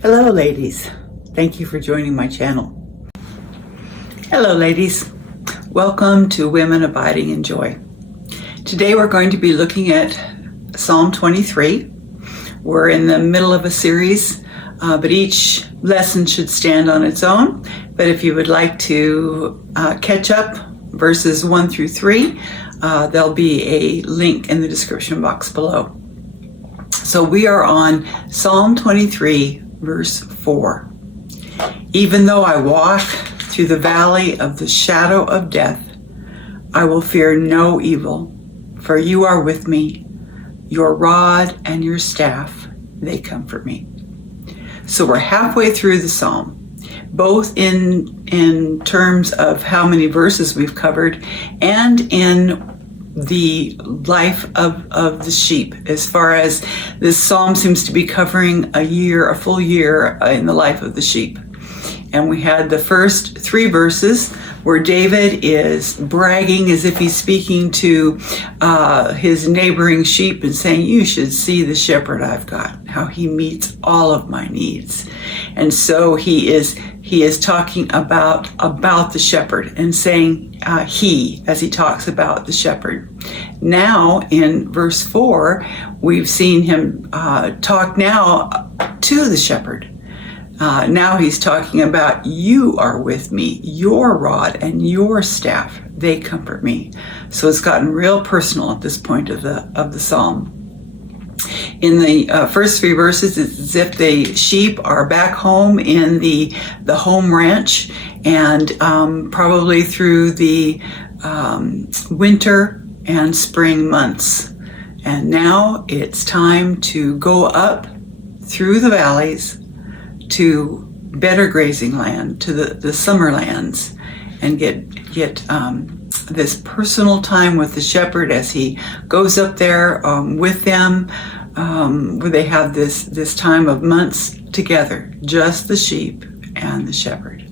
Hello ladies, thank you for joining my channel. Hello ladies, welcome to Women Abiding in Joy. Today we're going to be looking at Psalm 23. We're in the middle of a series, but each lesson should stand on its own. But if you would like to catch up verses 1 through 3, there'll be a link in the description box below. So we are on Psalm 23, verse 4. Even though I walk through the valley of the shadow of death, I will fear no evil, for you are with me. Your rod and your staff, they comfort me. So we're halfway through the psalm, both in terms of how many verses we've covered and in the life of the sheep, as far as this psalm seems to be covering a full year in the life of the sheep. And we had the first 3 verses where David is bragging as if he's speaking to his neighboring sheep and saying, you should see the shepherd I've got, how he meets all of my needs. And so he is talking about the shepherd and saying he, as he talks about the shepherd. Now in verse 4, we've seen him talk now to the shepherd. Now he's talking about, you are with me, your rod and your staff, they comfort me. So it's gotten real personal at this point of the psalm. In the first 3 verses, it's as if the sheep are back home in the home ranch, and probably through the winter and spring months. And now it's time to go up through the valleys to better grazing land, to the summer lands, and get this personal time with the shepherd as he goes up there with them, where they have this time of months together, just the sheep and the shepherd.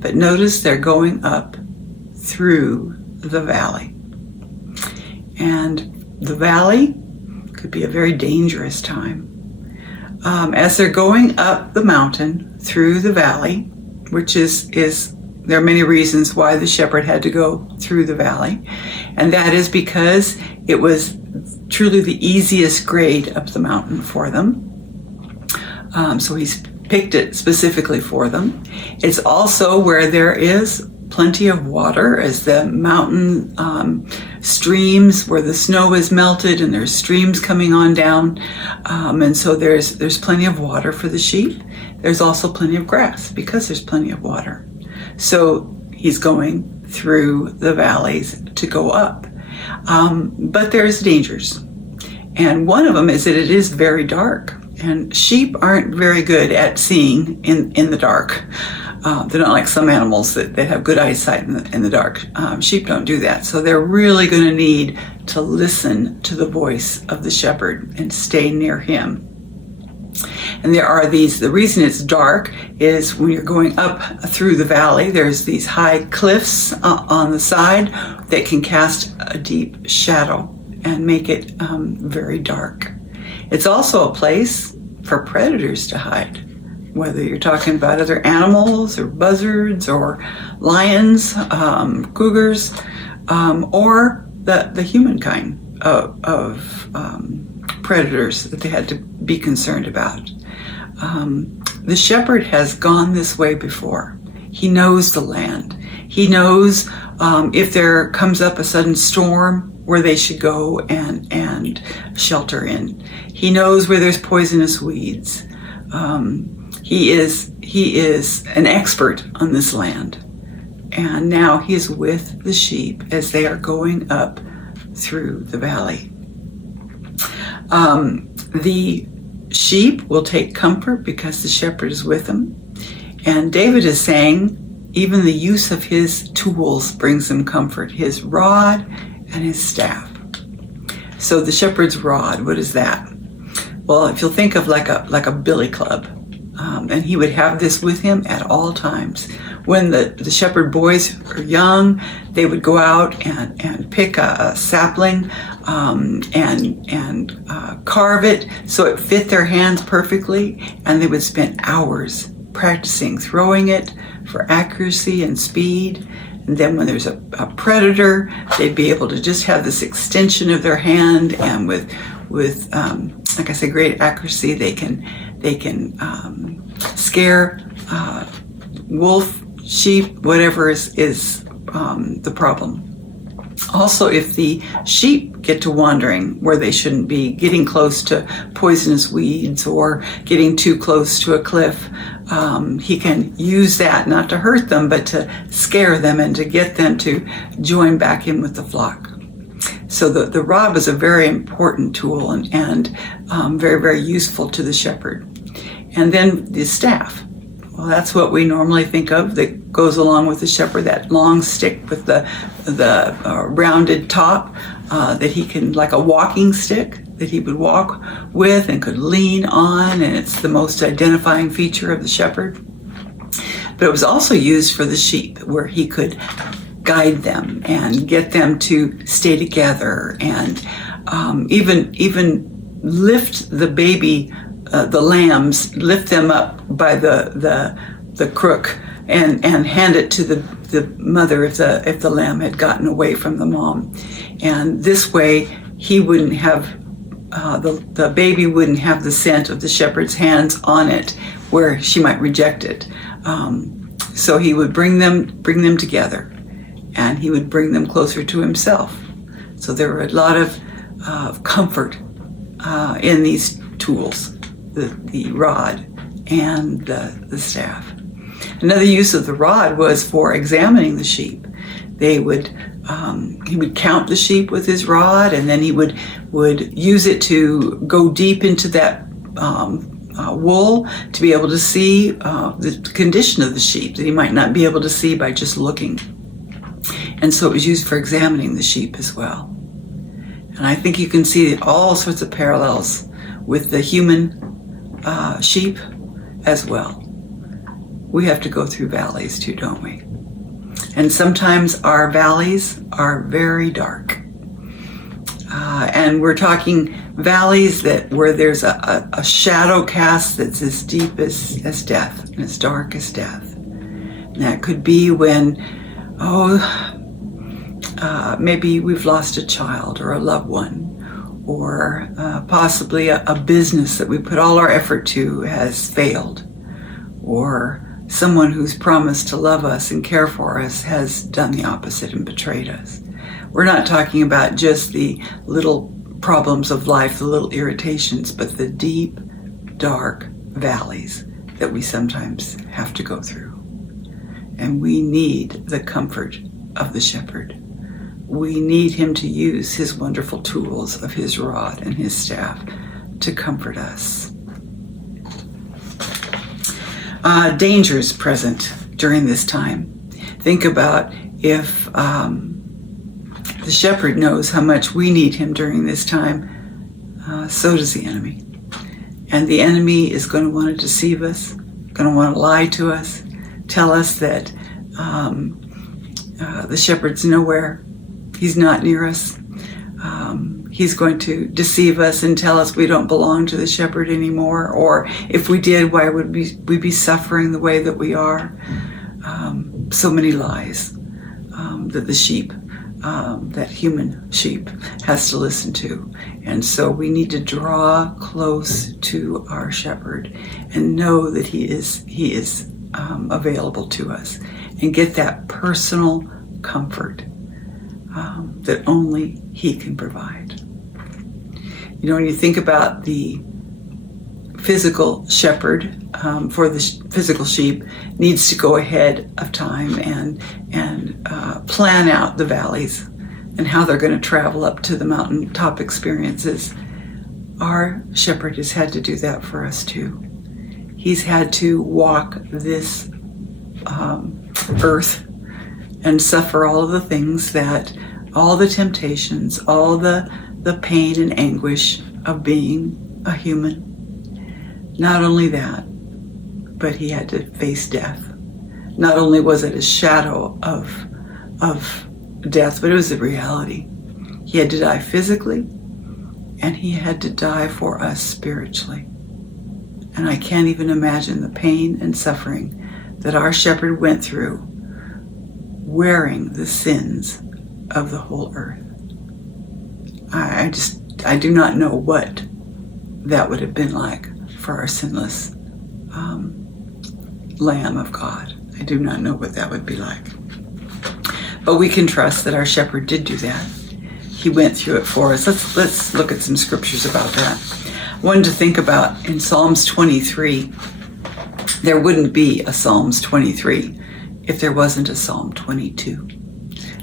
But notice they're going up through the valley. And the valley could be a very dangerous time. As they're going up the mountain through the valley, which is there are many reasons why the shepherd had to go through the valley, and that is because it was truly the easiest grade up the mountain for them. So he's picked it specifically for them. It's also where there is plenty of water, as the mountain streams, where the snow is melted and there's streams coming on down, and so there's plenty of water for the sheep. There's also plenty of grass because there's plenty of water. So he's going through the valleys to go up, but there's dangers, and one of them is that it is very dark, and sheep aren't very good at seeing in the dark. They're not like some animals that have good eyesight in the dark. Sheep don't do that. So they're really going to need to listen to the voice of the shepherd and stay near him. And there are the reason it's dark is when you're going up through the valley, there's these high cliffs on the side that can cast a deep shadow and make it very dark. It's also a place for predators to hide, whether you're talking about other animals or buzzards or lions, cougars, or the humankind of predators that they had to be concerned about. The shepherd has gone this way before. He knows the land. He knows if there comes up a sudden storm, where they should go and shelter in. He knows where there's poisonous weeds. He is an expert on this land, and now he is with the sheep as they are going up through the valley. The sheep will take comfort because the shepherd is with them, and David is saying even the use of his tools brings him comfort, his rod and his staff. So the shepherd's rod, what is that? Well, if you'll think of like a billy club, and he would have this with him at all times. When the shepherd boys are young, they would go out and pick a sapling and carve it so it fit their hands perfectly, and they would spend hours practicing throwing it for accuracy and speed. And then when there's a predator, they'd be able to just have this extension of their hand, and with like I say, great accuracy, they can scare wolf, sheep, whatever is the problem. Also, if the sheep get to wandering where they shouldn't be, getting close to poisonous weeds or getting too close to a cliff, he can use that not to hurt them, but to scare them and to get them to join back in with the flock. So the rod was a very important tool and very, very useful to the shepherd. And then the staff. Well, that's what we normally think of that goes along with the shepherd, that long stick with the rounded top that he can, like a walking stick that he would walk with and could lean on, and it's the most identifying feature of the shepherd. But it was also used for the sheep, where he could guide them and get them to stay together, and even lift the baby, the lambs, lift them up by the crook and hand it to the mother if the lamb had gotten away from the mom. And this way he wouldn't have the baby wouldn't have the scent of the shepherd's hands on it where she might reject it. So he would bring them together, and he would bring them closer to himself. So there were a lot of comfort in these tools, the rod and the staff. Another use of the rod was for examining the sheep. He would count the sheep with his rod, and then he would use it to go deep into that wool to be able to see the condition of the sheep that he might not be able to see by just looking. And so it was used for examining the sheep as well. And I think you can see all sorts of parallels with the human sheep as well. We have to go through valleys too, don't we? And sometimes our valleys are very dark. And we're talking valleys where there's a shadow cast that's as deep as death and as dark as death. And that could be when, maybe we've lost a child or a loved one, or possibly a business that we put all our effort to has failed, or someone who's promised to love us and care for us has done the opposite and betrayed us. We're not talking about just the little problems of life, the little irritations, but the deep, dark valleys that we sometimes have to go through. And we need the comfort of the shepherd. We need him to use his wonderful tools of his rod and his staff to comfort us. Dangers present during this time. Think about if the shepherd knows how much we need him during this time, so does the enemy. And the enemy is going to want to deceive us, going to want to lie to us, tell us that the shepherd's nowhere, he's not near us. He's going to deceive us and tell us we don't belong to the shepherd anymore, or if we did, why would we be suffering the way that we are? So many lies that the sheep, that human sheep, has to listen to. And so we need to draw close to our shepherd and know that he is available to us, and get that personal comfort that only he can provide. You know, when you think about the physical shepherd, for the physical sheep, needs to go ahead of time and plan out the valleys and how they're going to travel up to the mountaintop experiences. Our shepherd has had to do that for us too. He's had to walk this earth and suffer all of the things all the temptations, all the pain and anguish of being a human. Not only that, but he had to face death. Not only was it a shadow of death, but it was a reality. He had to die physically, and he had to die for us spiritually. And I can't even imagine the pain and suffering that our shepherd went through wearing the sins of the whole earth. I do not know what that would have been like for our sinless Lamb of God. I do not know what that would be like. But we can trust that our shepherd did do that. He went through it for us. Let's look at some scriptures about that. I wanted to think about in Psalms 23. There wouldn't be a Psalms 23 if there wasn't a Psalm 22.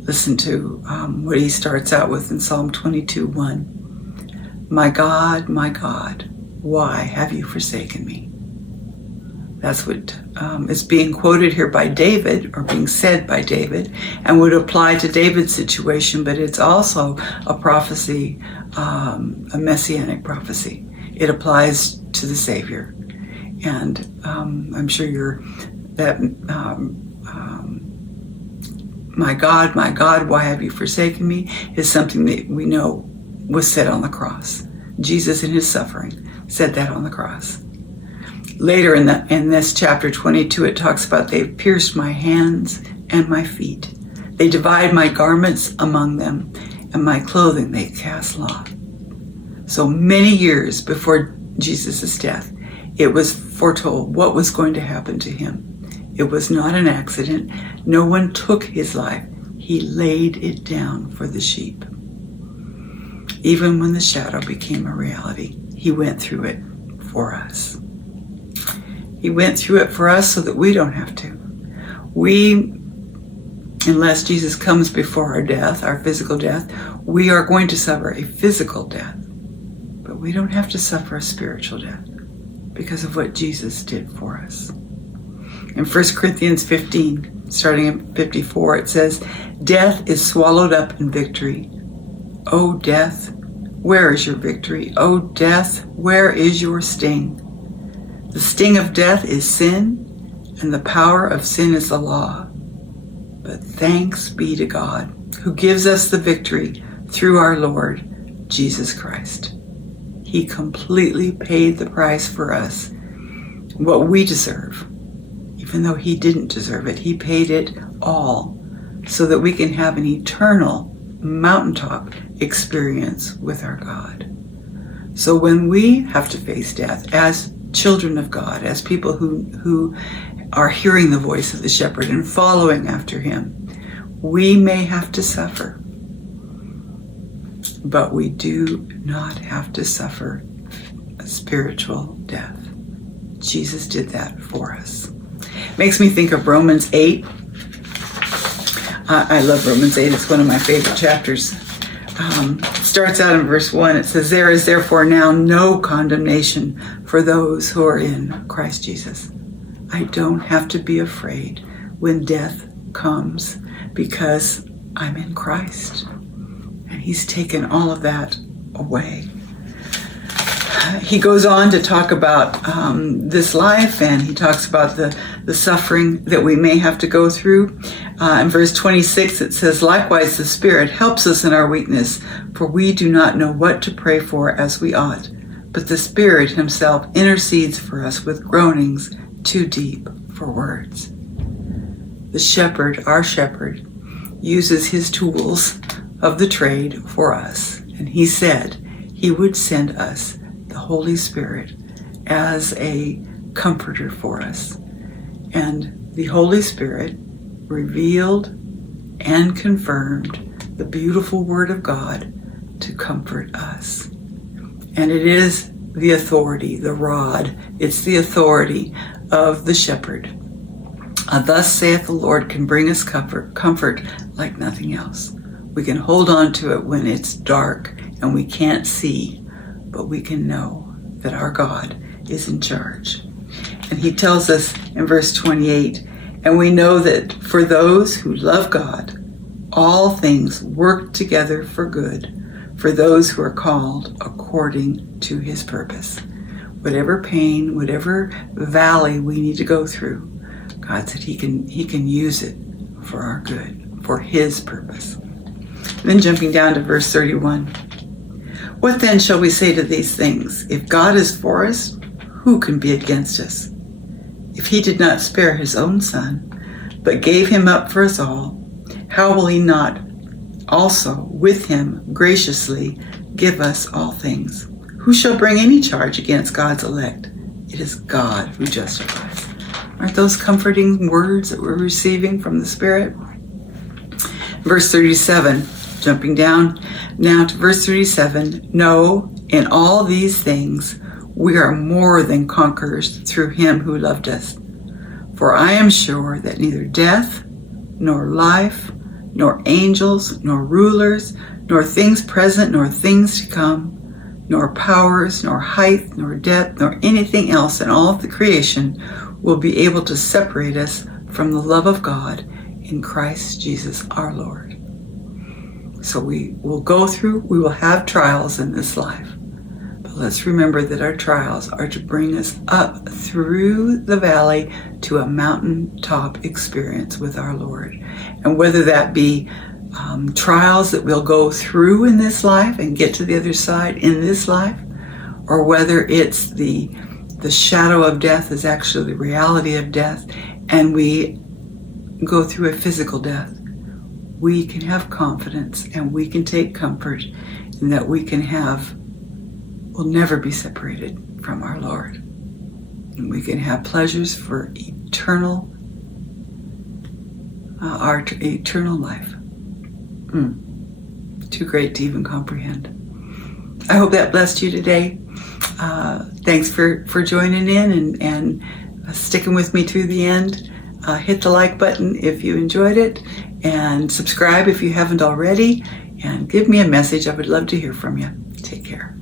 Listen to what he starts out with in Psalm 22:1. My God, why have you forsaken me? That's what is being quoted here by David, or being said by David, and would apply to David's situation, but it's also a prophecy, a messianic prophecy. It applies to the Savior. And I'm sure my God, why have you forsaken me, is something that we know was said on the cross. Jesus in his suffering said that on the cross. Later in this chapter 22, it talks about they've pierced my hands and my feet. They divide my garments among them, and my clothing they cast lot. So many years before Jesus' death, it was foretold what was going to happen to him. It was not an accident. No one took his life. He laid it down for the sheep. Even when the shadow became a reality, he went through it for us. He went through it for us so that we don't have to. Unless Jesus comes before our death, our physical death, we are going to suffer a physical death. But we don't have to suffer a spiritual death because of what Jesus did for us. In 1 Corinthians 15, starting at 54, it says, death is swallowed up in victory. O death, where is your victory? O death, where is your sting? The sting of death is sin, and the power of sin is the law. But thanks be to God, who gives us the victory through our Lord Jesus Christ. He completely paid the price for us, what we deserve. Even though he didn't deserve it, he paid it all so that we can have an eternal mountaintop experience with our God. So when we have to face death as children of God, as people who are hearing the voice of the shepherd and following after him, we may have to suffer. But we do not have to suffer a spiritual death. Jesus did that for us. Makes me think of Romans 8. I love Romans 8. It's one of my favorite chapters. It starts out in verse 1. It says, there is therefore now no condemnation for those who are in Christ Jesus. I don't have to be afraid when death comes because I'm in Christ. And he's taken all of that away. He goes on to talk about this life, and he talks about the suffering that we may have to go through. In verse 26, it says, likewise, the Spirit helps us in our weakness, for we do not know what to pray for as we ought. But the Spirit himself intercedes for us with groanings too deep for words. The shepherd, our shepherd, uses his tools of the trade for us. And he said he would send us the Holy Spirit as a comforter for us. And the Holy Spirit revealed and confirmed the beautiful Word of God to comfort us. And it is the authority, the rod, it's the authority of the shepherd. Thus saith the Lord can bring us comfort like nothing else. We can hold on to it when it's dark and we can't see, but we can know that our God is in charge. And he tells us in verse 28, and we know that for those who love God, all things work together for good, for those who are called according to his purpose. Whatever pain, whatever valley we need to go through, God said he can use it for our good, for his purpose. Then jumping down to verse 31. What then shall we say to these things? If God is for us, who can be against us? If he did not spare his own son, but gave him up for us all, how will he not also with him graciously give us all things? Who shall bring any charge against God's elect? It is God who justifies. Aren't those comforting words that we're receiving from the Spirit? Verse 37, jumping down now to verse 37. No, in all these things we are more than conquerors through him who loved us. For I am sure that neither death, nor life, nor angels, nor rulers, nor things present, nor things to come, nor powers, nor height, nor depth, nor anything else in all of the creation will be able to separate us from the love of God in Christ Jesus our Lord. So we will have trials in this life. But let's remember that our trials are to bring us up through the valley to a mountaintop experience with our Lord. And whether that be trials that we'll go through in this life and get to the other side in this life, or whether it's the shadow of death is actually the reality of death, and we go through a physical death, we can have confidence and we can take comfort in that we'll never be separated from our Lord. And we can have pleasures for our eternal life. Too great to even comprehend. I hope that blessed you today. Thanks for joining in and sticking with me to the end. Hit the like button if you enjoyed it, and subscribe if you haven't already, and give me a message. I would love to hear from you. Take care.